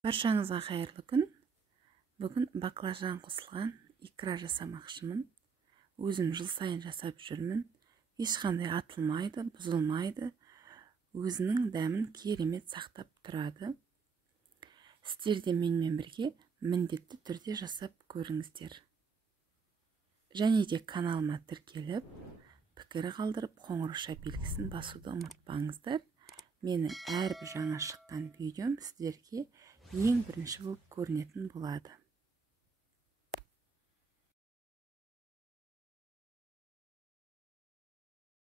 Баршаңызға қайырлы күн. Бүгін баклажан қосылған икра жасамақшымын. Өзім жыл сайын жасап жүрмін. Ешқандай атылмайды, бұзылмайды. Өзінің дәмін керемет сақтап тұрады. Сіздер де менімен бірге міндетті түрде жасап көріңіздер. Және де каналыма тіркеліп, пікір қалдырып, қоңырауша белгісін басуды ұмытпаңыздар. Менің әрбір жаңа шыққан видеом сіздерге ең бірінші болып көрінетін болады.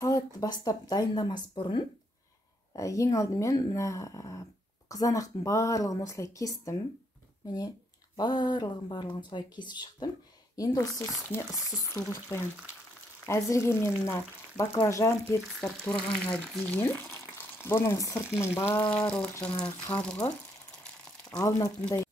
Салатты бастап дайындамас бұрын ең алдымен мына қызанақтың барлығын осылай кестім. Міне барлығын солай кесіп шықтым. Енді осы үстіне ыссыз су құйып қоямын. Әзірге мен мына баклажан перцтер тұрғанға дейін бұның сыртының барлық жаңа қабығы алынатындай.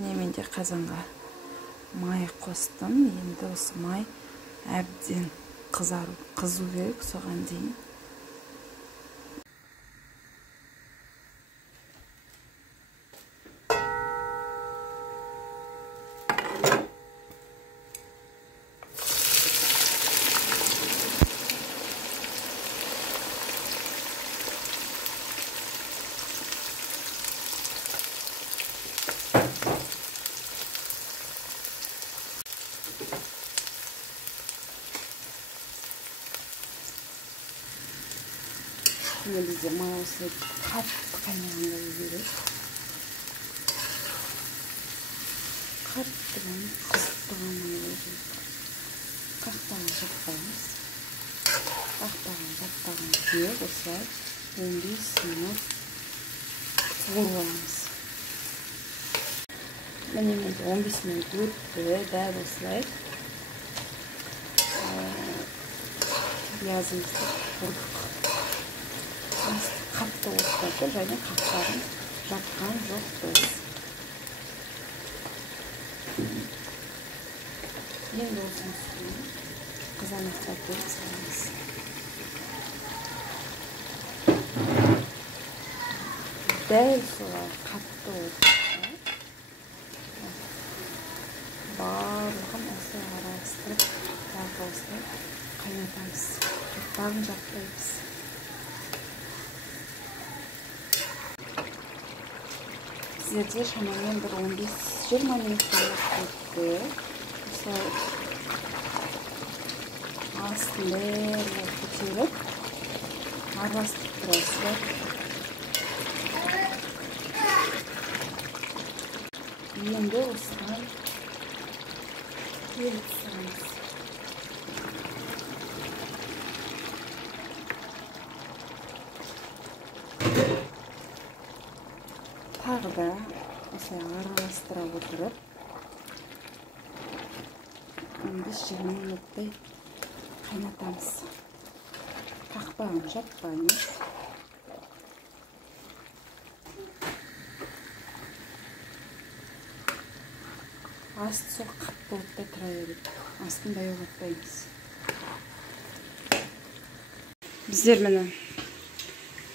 Мен де қазанға май қостым. Енді осы май әбден қызу керек, соған дейін. Бізде май осылай қатты қайнағанда өзгереді. Қатты қызып тұрған май өзгереді. Қақтаған жатпаймыз. Қақтаған күйіп осылай 15 минут қуырламыз. Міне 15 минут өтті, дәл осылай. Пиязымызды қуырдық. Қатты қатты оттатып және қақпағын жапқан жоқпыз. Енді осының үстіне қызанаққа көк саламыз. Дәл солай қатты отта барлығын осылай араластырып, тағы осылай қайнатамыз. Қақпағын жаппаймыз. Сіздерде шамамен бір 15-20 минуттан өтті. Осылай астын бәрін көтеріп, араластырып тұрасыздар. Енді осыған келіп тұрамыз. Тағы да осылай араластыра отырып 15-20 минуттай қайнатамыз. Қақпағын жаппаймыз. Асты сол қатты отта тұра береді. Астын баяу қатпаймыз. Біздер міне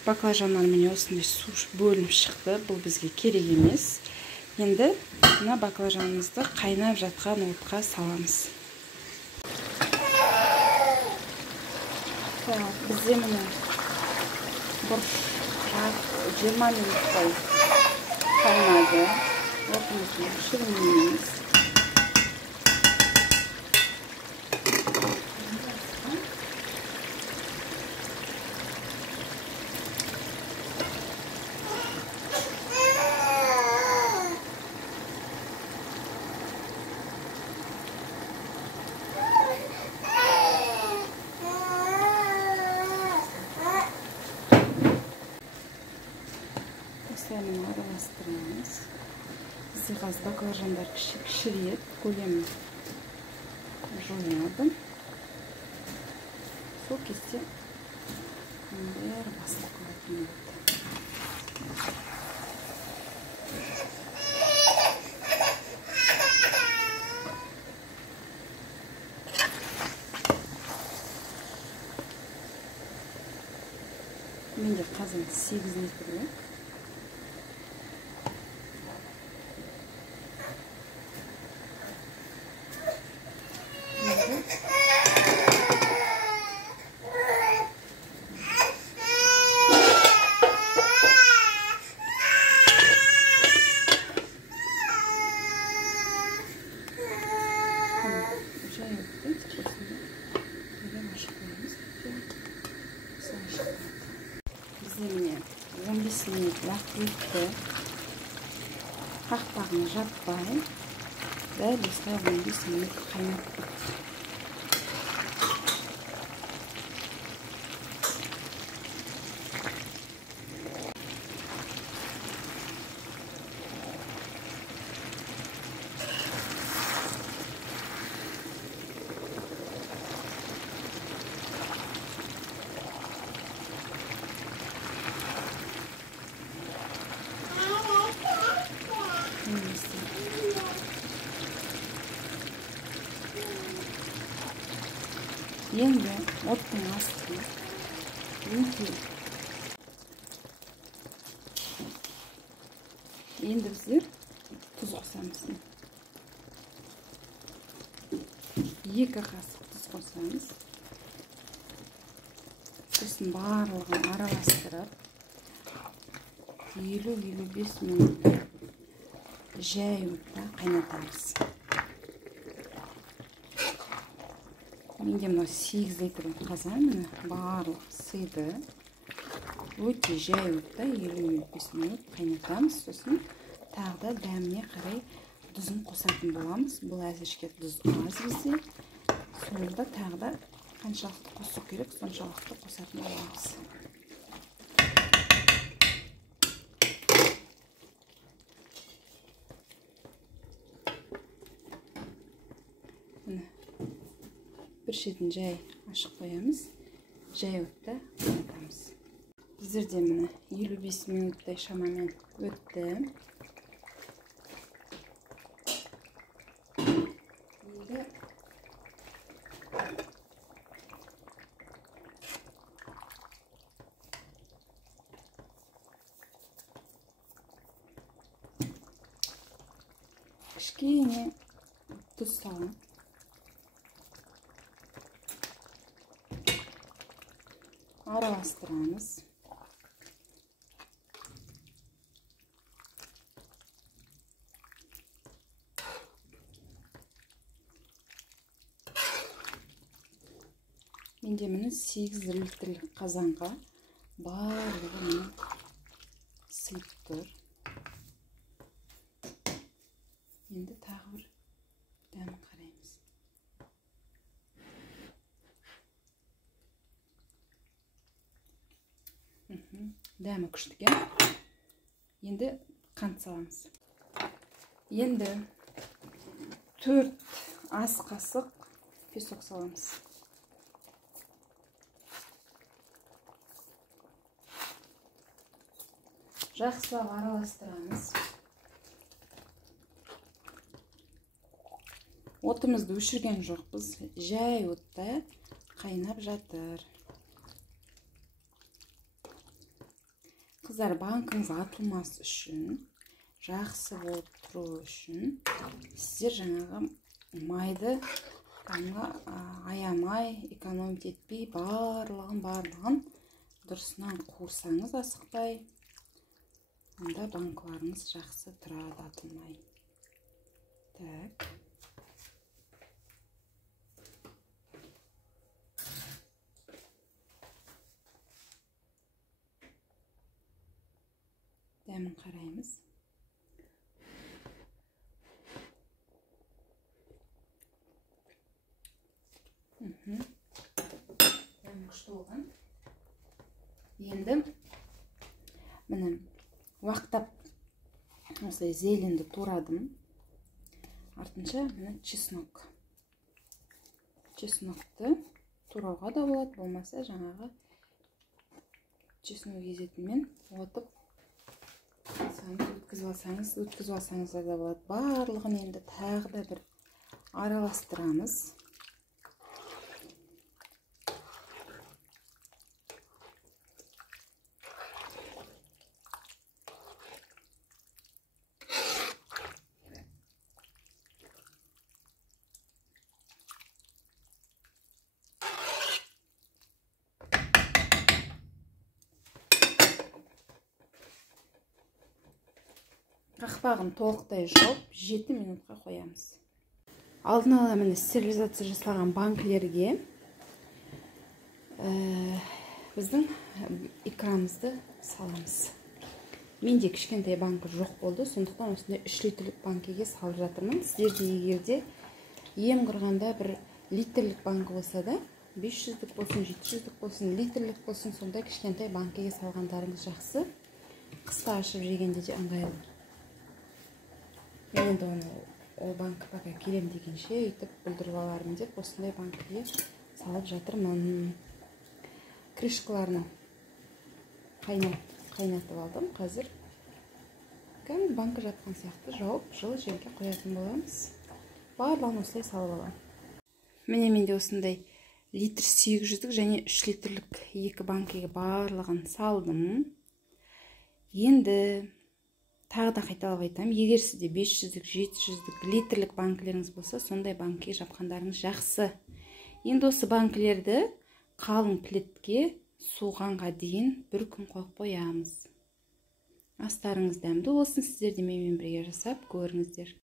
баклажаннан міне осындай су бөлініп шықты. Бұл бізге керек емес. Енді мына баклажанымызды қайнап жатқан отқа саламыз. Бізде міне бұрыш 20 минуттай қайнады. Отымызды өшірмейміз. Осылаймен араластырамыз. Бізде қазір баклажандар кішірейеді, көлемі жояды. Сол кезде бәрі басылып қалатын болады. Менде қазан 8 литр. Bizimle 15 minut vakti қақпағын жаппай дәл осылай 15 минут қайнаттық. Енді оттың астына енді біздер тұз қосамыз. 2 қасық тұз қосамыз. Сосын барлығын араластырып 50-55 минут жай отта қайнатамыз. Менде мына 8 литр қазан барлық сыйды. Өте жай отта 50-55 минут қайнатамыз. Сосын тағы да дәміне қарай тұзын қосатын боламыз. Бұл әзірше тұз аз бізде. Сонда тағы да қаншалықты қосу керек, соншалықты қосатын боламыз. бір шетін жай ашық қоямыз. Жай отта қайнатамыз. сіздерде міне 55 минуттай шамамен өтті. Енді кішкене тұз салам. Араластырамыз. Менде міне 8 литрлік қазанға барлығы міне сыйып тұр. Енді тағы бір дәмін қараймыз. Дәмі күшті екен. Енді қант саламыз. Енді 4 ас қасық песок саламыз. Жақсылап араластырамыз. Отымызды өшірген жоқпыз. Жай отта қайнап жатыр. Қыздар, банкыңыз атылмас үшін, жақсы болып тұру үшін, сіздер жаңағы майды аямай, экономить етпей, барлығын дұрысынан қусаңыз асықпай, онда банкыларыңыз жақсы тұрады, атылмай. Так. Дәмін қараймыз. Дәмі күшті болған. Енді міне уақыттап осылай зеленді турадым. Артынша міне чеснок. Чеснокты турауға да болады, болмаса жаңағы чеснок езетімен отып өткізіп алсаңыз да болады. Барлығын енді тағы да бір араластырамыз. Қақпағын толықтай жауып 7 минутқа қоямыз. Алдын ала міне стерилизация жасалған банкілерге біздің икрамызды саламыз. Менде кішкентай банкі жоқ болды, сондықтан осындай 3 литрлік банкеге салып жатырмын. Сіздерде егерде ең құрғанда бір литрлік банкі болса да, 500-лік болсын, 700-лік болсын, литрлік болсын, сондай кішкентай банкеге салғандарыңыз жақсы. Қыста ашып жегенде де ыңғайлы. Мен енді ол банкі пока келем дегенше өйтіп бүлдіріп алармын деп осындай банкіге салып жатырмын. Крышкаларын қайнатып алдым. Қазір кәдімгі банкі жатқан сияқты жауып жылы жерге қоятын боламыз. Барлығын осылай салып аламын. Міне менде осындай литр 800-лік және 3 литрлік 2 банкіге барлығын салдым. Енді тағы да қайталап айтамын, егер сізде 500-лік, 700-лік литрлік банкілеріңіз болса, сондай банкіге жапқандарыңыз жақсы. Енді осы банкілерді қалың плитке суығанға дейін 1 күн қойып қоямыз. Астарыңыз дәмді болсын, сіздер де менімен бірге жасап көріңіздер.